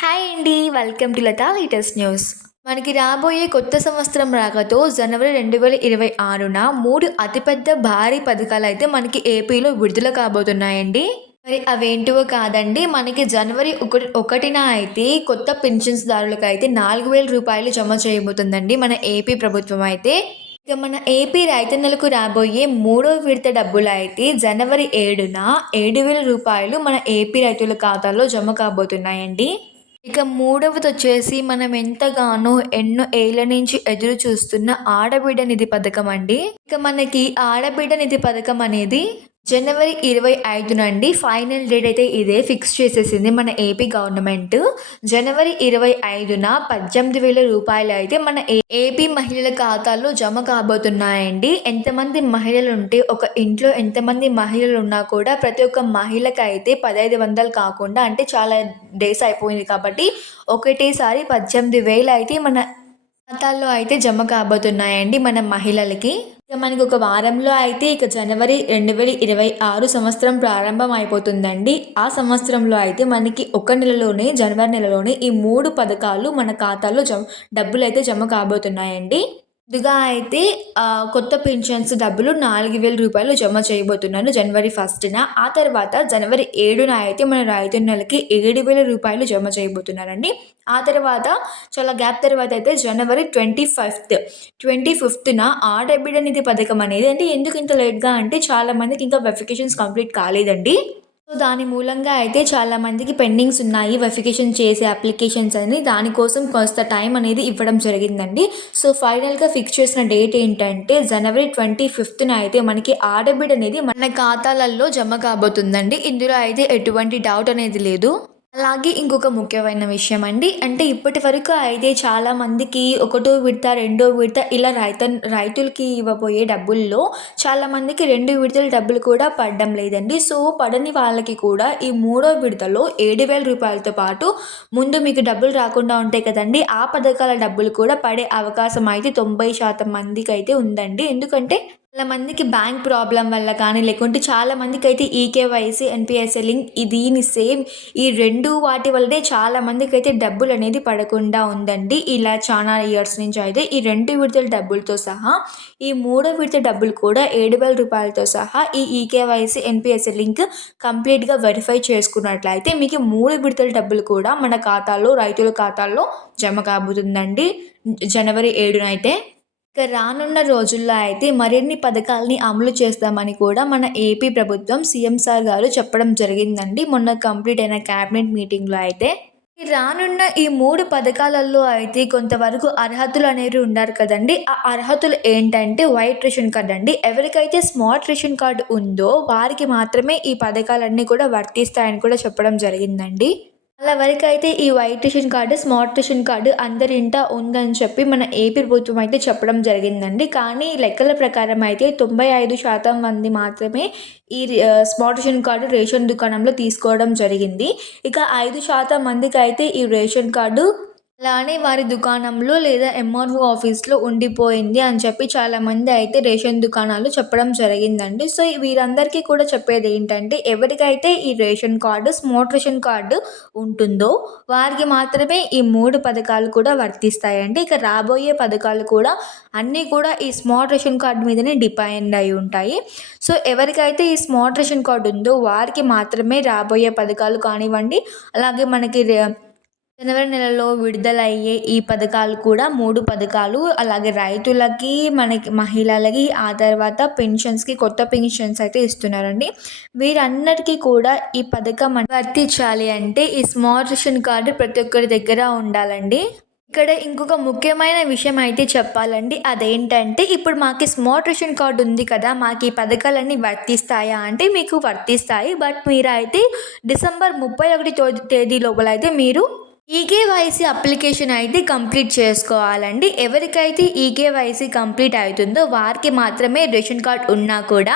Hi అండి welcome to Latha latest news మనకి రాబోయే కొత్త సంవత్సరం రాకతో జనవరి రెండు వేల ఇరవై ఆరున మూడు అతిపెద్ద భారీ పథకాలు అయితే మనకి ఏపీలో విడుదల కాబోతున్నాయండి. మరి అవేంటివో కాదండి మనకి జనవరి ఒకటి ఒకటిన అయితే కొత్త పెన్షన్స్ దారులకు అయితే నాలుగు వేల రూపాయలు జమ చేయబోతుందండి మన ఏపీ ప్రభుత్వం అయితే. ఇక మన ఏపీ రైతన్నలకు రాబోయే మూడో విడత డబ్బులు అయితే జనవరి ఏడున ఏడు వేల రూపాయలు మన ఏపీ రైతుల ఖాతాలో జమ కాబోతున్నాయండి. ఇక మూడవది వచ్చేసి మనం ఎంతగానో ఎన్నో ఏళ్ళ నుంచి ఎదురు చూస్తున్న ఆడబిడ్డ నిధి పథకం అండి. ఇక మనకి ఆడబిడ్డ నిధి పథకం అనేది జనవరి ఇరవై ఐదు నుండి ఫైనల్ డేట్ అయితే ఇదే ఫిక్స్ చేసేసింది మన ఏపీ గవర్నమెంట్. జనవరి ఇరవై ఐదున పద్దెనిమిది వేల రూపాయలు అయితే మన ఏ- ఏపీ మహిళల ఖాతాల్లో జమ కాబోతున్నాయండి. ఎంతమంది మహిళలు ఉంటే ఒక ఇంట్లో ఎంతమంది మహిళలు ఉన్నా కూడా ప్రతి ఒక్క మహిళకి అయితే పదహైదు వందలు కాకుండా అంటే చాలా డేస్ అయిపోయింది కాబట్టి ఒకటేసారి పద్దెనిమిది వేలు అయితే మన ఖాతాల్లో అయితే జమ కాబోతున్నాయండి మన మహిళలకి. ఇక మనకి ఒక వారంలో అయితే ఇక జనవరి రెండు వేల ఇరవై ఆరు సంవత్సరం ప్రారంభం అయిపోతుందండి. ఆ సంవత్సరంలో అయితే మనకి ఒక నెలలోనే జనవరి నెలలోనే ఈ మూడు పథకాలు మన ఖాతాలో జమ డబ్బులు అయితే జమ కాబోతున్నాయండి. ముందుగా అయితే కొత్త పెన్షన్స్ డబ్బులు నాలుగు వేల రూపాయలు జమ చేయబోతున్నాను జనవరి ఫస్ట్న. ఆ తర్వాత జనవరి ఏడున అయితే మన రైతన్నలకి ఏడు వేల రూపాయలు జమ చేయబోతున్నారండి. ఆ తర్వాత చాలా గ్యాప్ తర్వాత అయితే జనవరి ట్వంటీ ఫిఫ్త్. ట్వంటీ ఫిఫ్త్న ఆడబిడ్డ నిధి పథకం అనేది అంటే ఎందుకు ఇంత లేట్గా అంటే చాలా మందికి ఇంకా వెరిఫికేషన్స్ కంప్లీట్ కాలేదండి. సో దాని మూలంగా అయితే చాలా మందికి పెండింగ్స్ ఉన్నాయి వెరిఫికేషన్ చేసే అప్లికేషన్స్ అని. దానికోసం కొంత టైం అనేది ఇవ్వడం జరిగిందండి. సో ఫైనల్గా ఫిక్స్ చేసిన డేట్ ఏంటంటే జనవరి ట్వంటీ ఫిఫ్త్న అయితే మనకి ఆడబిడ్ అనేది మన ఖాతాలలో జమ కాబోతుందండి. ఇందులో అయితే ఎటువంటి డౌట్ అనేది లేదు. అలాగే ఇంకొక ముఖ్యమైన విషయం అండి. అంటే ఇప్పటి వరకు అయితే చాలా మందికి ఒకటో విడత రెండో విడత ఇలా రైత రైతులకి ఇవ్వబోయే డబ్బుల్లో చాలా మందికి రెండు విడతల డబ్బులు కూడా పడడం లేదండి. సో పడని వాళ్ళకి కూడా ఈ మూడో విడతలో ఏడు వేల రూపాయలతో పాటు ముందు మీకు డబ్బులు రాకుండా ఉంటాయి కదండి. ఆ పథకాల డబ్బులు కూడా పడే అవకాశం అయితే తొంభై శాతం మందికి అయితే ఉందండి. ఎందుకంటే చాలా మందికి బ్యాంక్ ప్రాబ్లం వల్ల కానీ లేకుంటే చాలా మందికి అయితే ఈకేవైసీ ఎన్పిఎస్ఏ లింక్ దీని సేమ్ ఈ రెండు వాటి వల్లనే చాలా మందికి అయితే డబ్బులు అనేది పడకుండా ఉందండి. ఇలా చాలా ఇయర్స్ నుంచి అయితే ఈ రెండు విడతల డబ్బులతో సహా ఈ మూడో విడత డబ్బులు కూడా ఏడు వేల రూపాయలతో సహా ఈ ఈకేవైసీ ఎన్పిఎస్ఏ లింక్ కంప్లీట్గా వెరిఫై చేసుకున్నట్లయితే మీకు మూడు విడతల డబ్బులు కూడా మన ఖాతాలో రైతుల ఖాతాల్లో జమ కాబోతుందండి. జనవరి ఏడున అయితే ఇక రానున్న రోజుల్లో అయితే మరిన్ని పథకాలని అమలు చేస్తామని కూడా మన ఏపీ ప్రభుత్వం సీఎం సార్ గారు చెప్పడం జరిగిందండి. మొన్న కంప్లీట్ అయిన క్యాబినెట్ మీటింగ్లో అయితే రానున్న ఈ మూడు పథకాలలో అయితే కొంతవరకు అర్హతలు అనేవి ఉన్నారు కదండి. ఆ అర్హతలు ఏంటంటే వైట్ రేషన్ కార్డ్ అండి. ఎవరికైతే స్మార్ట్ రేషన్ కార్డు ఉందో వారికి మాత్రమే ఈ పథకాలన్నీ కూడా వర్తిస్తాయని కూడా చెప్పడం జరిగిందండి. అలా వరకు అయితే ఈ white ration card smart ration card అందరి ఇంట ఉందని చెప్పి మన ఏపీ ప్రభుత్వం అయితే చెప్పడం జరిగిందండి. కానీ లెక్కల ప్రకారం అయితే తొంభై ఐదు శాతం మంది మాత్రమే ఈ స్మార్ట్ రేషన్ కార్డు రేషన్ దుకాణంలో తీసుకోవడం జరిగింది. ఇక ఐదు శాతం మందికి అయితే ఈ రేషన్ కార్డు అలానే వారి దుకాణంలో లేదా ఎంఆర్ఓ ఆఫీస్లో ఉండిపోయింది అని చెప్పి చాలామంది అయితే రేషన్ దుకాణాలు చెప్పడం జరిగిందండి. సో వీరందరికీ కూడా చెప్పేది ఏంటంటే ఎవరికైతే ఈ ration card smart ration card ఉంటుందో వారికి మాత్రమే ఈ మూడు పథకాలు కూడా వర్తిస్తాయండి. ఇక రాబోయే పథకాలు కూడా అన్నీ కూడా ఈ స్మార్ట్ రేషన్ కార్డు మీదనే డిపెండ్ అయి ఉంటాయి. సో ఎవరికైతే ఈ స్మార్ట్ రేషన్ కార్డు ఉందో వారికి మాత్రమే రాబోయే పథకాలు కానివ్వండి అలాగే మనకి జనవరి నెలలో విడుదలయ్యే ఈ పథకాలు కూడా మూడు పథకాలు. అలాగే రైతులకి మనకి మహిళలకి ఆ తర్వాత పెన్షన్స్కి కొత్త పెన్షన్స్ అయితే ఇస్తున్నారండి. వీరందరికీ కూడా ఈ పథకం వర్తించాలి అంటే ఈ స్మార్ట్ రేషన్ కార్డు ప్రతి ఒక్కరి దగ్గర ఉండాలండి. ఇక్కడ ఇంకొక ముఖ్యమైన విషయం అయితే చెప్పాలండి. అదేంటంటే ఇప్పుడు మాకు స్మార్ట్ రేషన్ కార్డు ఉంది కదా మాకు ఈ పథకాలన్నీ వర్తిస్తాయా అంటే మీకు వర్తిస్తాయి. బట్ మీరు అయితే డిసెంబర్ ముప్పై ఒకటి తేదీ లోపల అయితే మీరు ఈకేవైసీ అప్లికేషన్ అయితే కంప్లీట్ చేసుకోవాలండి. ఎవరికైతే ఈకేవైసీ కంప్లీట్ అవుతుందో వారికి మాత్రమే రేషన్ కార్డ్ ఉన్నా కూడా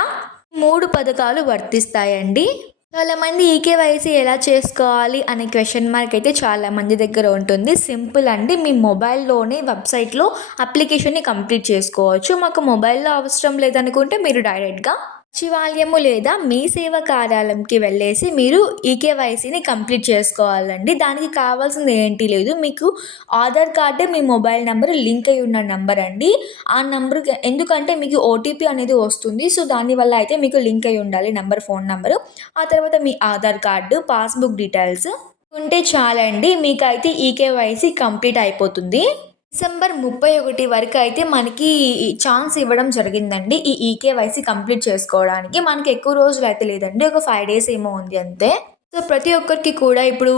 మూడు పథకాలు వర్తిస్తాయండి. చాలామంది ఈకేవైసీ ఎలా చేసుకోవాలి అనే క్వశ్చన్ మార్క్ అయితే చాలా మంది దగ్గర ఉంటుంది. సింపుల్ అండి. మీ మొబైల్లోనే వెబ్సైట్లో అప్లికేషన్ని కంప్లీట్ చేసుకోవచ్చు. మాకు మొబైల్లో అవసరం లేదనుకుంటే మీరు డైరెక్ట్గా సచివాలయము లేదా మీ సేవా కార్యాలయంకి వెళ్ళేసి మీరు ఈకేవైసీని కంప్లీట్ చేసుకోవాలండి. దానికి కావాల్సింది ఏంటి లేదు మీకు ఆధార్ కార్డు మీ మొబైల్ నెంబర్ లింక్ అయి ఉన్న నెంబర్ అండి. ఆ నెంబర్ ఎందుకంటే మీకు ఓటీపీ అనేది వస్తుంది సో దానివల్ల అయితే మీకు లింక్ అయి ఉండాలి నెంబర్ ఫోన్ నెంబరు. ఆ తర్వాత మీ ఆధార్ కార్డు పాస్బుక్ డీటెయిల్స్. ఉంటే చాలండి మీకైతే ఈకేవైసీ కంప్లీట్ అయిపోతుంది. డిసెంబర్ ముప్పై ఒకటి వరకు అయితే మనకి ఛాన్స్ ఇవ్వడం జరిగిందండి. ఈ ఈకేవైసీ కంప్లీట్ చేసుకోవడానికి. మనకి ఎక్కువ రోజులు అయితే లేదండి. ఒక ఫైవ్ డేస్ ఏమో ఉంది అంతే. సో ప్రతి ఒక్కరికి కూడా ఇప్పుడు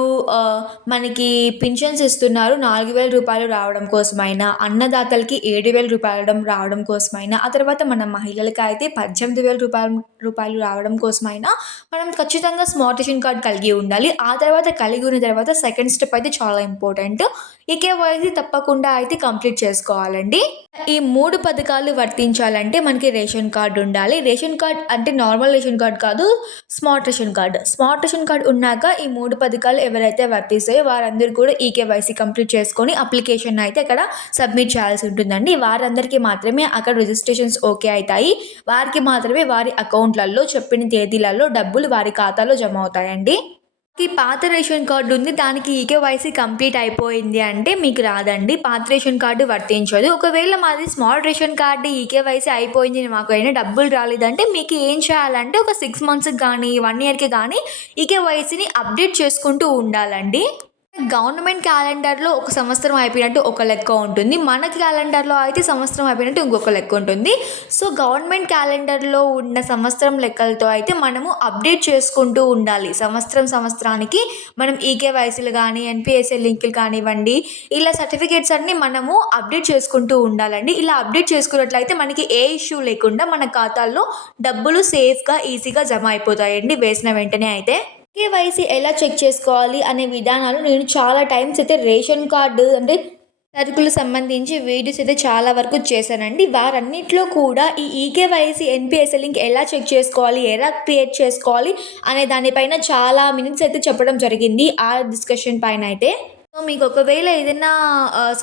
మనకి పింఛన్స్ ఇస్తున్నారు. నాలుగు వేల రూపాయలు రావడం కోసమైనా అన్నదాతలకి ఏడు వేల రూపాయలు రావడం కోసమైనా ఆ తర్వాత మన మహిళలకి అయితే పద్దెనిమిది వేల రూపాయలు రూపాయలు రావడం కోసమైనా మనం ఖచ్చితంగా స్మార్ట్ రేషన్ కార్డ్ కలిగి ఉండాలి. ఆ తర్వాత కలిగి ఉన్న తర్వాత సెకండ్ స్టెప్ అయితే చాలా ఇంపార్టెంట్. ఈ తప్పకుండా అయితే కంప్లీట్ చేసుకోవాలండి. ఈ మూడు పథకాలు వర్తించాలంటే మనకి రేషన్ కార్డు ఉండాలి. రేషన్ కార్డ్ అంటే నార్మల్ రేషన్ కార్డ్ కాదు smart ration card. Smart ration card ఉన్నాక ఈ మూడు పథకాలు ఎవరైతే వర్తిస్తాయో వారందరూ కూడా ఈ కేవైసీ కంప్లీట్ చేసుకొని అప్లికేషన్ అయితే అక్కడ సబ్మిట్ చేయాల్సి ఉంటుందండి. వారందరికీ మాత్రమే అక్కడ రిజిస్ట్రేషన్స్ ఓకే అవుతాయి. వారికి మాత్రమే వారి అకౌంట్లలో చెప్పిన తేదీలలో డబ్బులు వారి ఖాతాలో జమ అవుతాయండి. ఈ పాత రేషన్ కార్డు ఉంది దానికి ఈకేవైసీ కంప్లీట్ అయిపోయింది అంటే మీకు రాదండి. పాత రేషన్ కార్డు వర్తించదు. ఒకవేళ మాది స్మాల్ రేషన్ కార్డు ఈకేవైసీ అయిపోయింది మాకు అయినా డబ్బులు రాలేదంటే మీకు ఏం చేయాలంటే ఒక సిక్స్ మంత్స్కి కానీ వన్ ఇయర్కి కానీ ఈకేవైసీని అప్డేట్ చేసుకుంటూ ఉండాలండి. గవర్నమెంట్ క్యాలెండర్లో ఒక సంవత్సరం అయిపోయినట్టు ఒక లెక్క ఉంటుంది. మన క్యాలెండర్లో అయితే సంవత్సరం అయిపోయినట్టు ఇంకొక లెక్క ఉంటుంది. సో గవర్నమెంట్ క్యాలెండర్లో ఉన్న సంవత్సరం లెక్కలతో అయితే మనము అప్డేట్ చేసుకుంటూ ఉండాలి. సంవత్సరం సంవత్సరానికి మనం ఈకేవైసీలు కానీ ఎన్పిఎస్ఏ లింకులు కానివ్వండి ఇలా సర్టిఫికేట్స్ అన్నీ మనము అప్డేట్ చేసుకుంటూ ఉండాలండి. ఇలా అప్డేట్ చేసుకున్నట్లయితే మనకి ఏ ఇష్యూ లేకుండా మన ఖాతాల్లో డబ్బులు సేఫ్గా ఈజీగా జమ అయిపోతాయండి. వేసిన వెంటనే అయితే కేవైసీ ఎలా చెక్ చేసుకోవాలి అనే విధానాలు నేను చాలా టైమ్స్ అయితే రేషన్ కార్డు అంటే సరుకులు సంబంధించి వీడియోస్ అయితే చాలా వరకు చేశానండి. వారన్నిట్లో కూడా ఈ ఈకేవైసీ ఎన్పిఎస్ఎల్ లింక్ ఎలా చెక్ చేసుకోవాలి ఎలా క్రియేట్ చేసుకోవాలి అనే దానిపైన చాలా మినిట్స్ అయితే చెప్పడం జరిగింది. ఆ డిస్కషన్ పైన అయితే సో మీకు ఒకవేళ ఏదైనా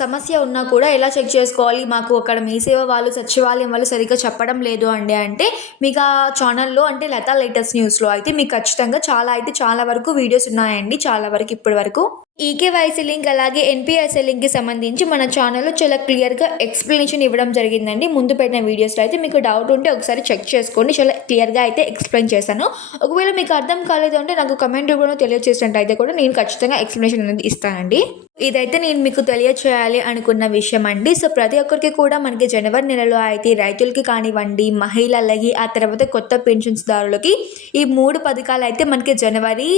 సమస్య ఉన్నా కూడా ఎలా చెక్ చేసుకోవాలి? మాకు అక్కడ మీ సేవ వాళ్ళు సచివాలయం వాళ్ళు సరిగ్గా చెప్పడం లేదు అండి అంటే మీకు ఆ ఛానల్లో అంటే లతా లేటెస్ట్ న్యూస్లో అయితే మీకు ఖచ్చితంగా చాలా అయితే చాలా వరకు వీడియోస్ ఉన్నాయండి. చాలా వరకు ఇప్పటి వరకు. ఈకేవైసీ లింక్ అలాగే ఎన్పిఎస్ఏ లింక్కి సంబంధించి మన ఛానల్లో చాలా క్లియర్గా ఎక్స్ప్లెనేషన్ ఇవ్వడం జరిగిందండి. ముందు పెట్టిన వీడియోస్లో అయితే మీకు డౌట్ ఉంటే ఒకసారి చెక్ చేసుకోండి. చాలా క్లియర్గా అయితే ఎక్స్ప్లెయిన్ చేశాను. ఒకవేళ మీకు అర్థం కాలేదు అంటే నాకు కమెంట్ రూపంలో తెలియజేసినట్టయితే కూడా నేను ఖచ్చితంగా ఎక్స్ప్లెనేషన్ అనేది ఇస్తానండి. ఇదైతే నేను మీకు తెలియచేయాలి అనుకున్న విషయం అండి సో ప్రతి ఒక్కరికి కూడా మనకి జనవరి నెలలో అయితే రైతులకి కానివ్వండి మహిళలకి ఆ తర్వాత కొత్త పెన్షన్స్దారులకి ఈ మూడు పథకాలు అయితే మనకి జనవరి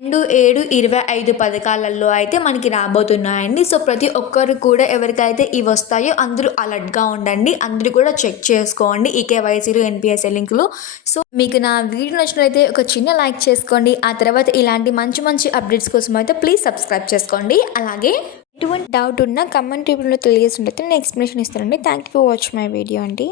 రెండు ఏడు ఇరవై ఐదు పథకాలలో అయితే మనకి రాబోతున్నాయండి. సో ప్రతి ఒక్కరు కూడా ఎవరికైతే ఇవి వస్తాయో అందరూ అలర్ట్గా ఉండండి. అందరూ కూడా చెక్ చేసుకోండి ఈ కేవైసీలు ఎన్పిఎస్ఏ లింకులు. సో మీకు నా వీడియో నచ్చినట్లయితే ఒక చిన్న లైక్ చేసుకోండి. ఆ తర్వాత ఇలాంటి మంచి మంచి అప్డేట్స్ కోసం అయితే ప్లీజ్ సబ్స్క్రైబ్ చేసుకోండి. అలాగే ఎటువంటి డౌట్ ఉన్నా కమెంట్ రూపంలో తెలియజేసినట్లయితే నేను ఎక్స్ప్లెనేషన్ ఇస్తానండి. Thank you for watch my video అండి.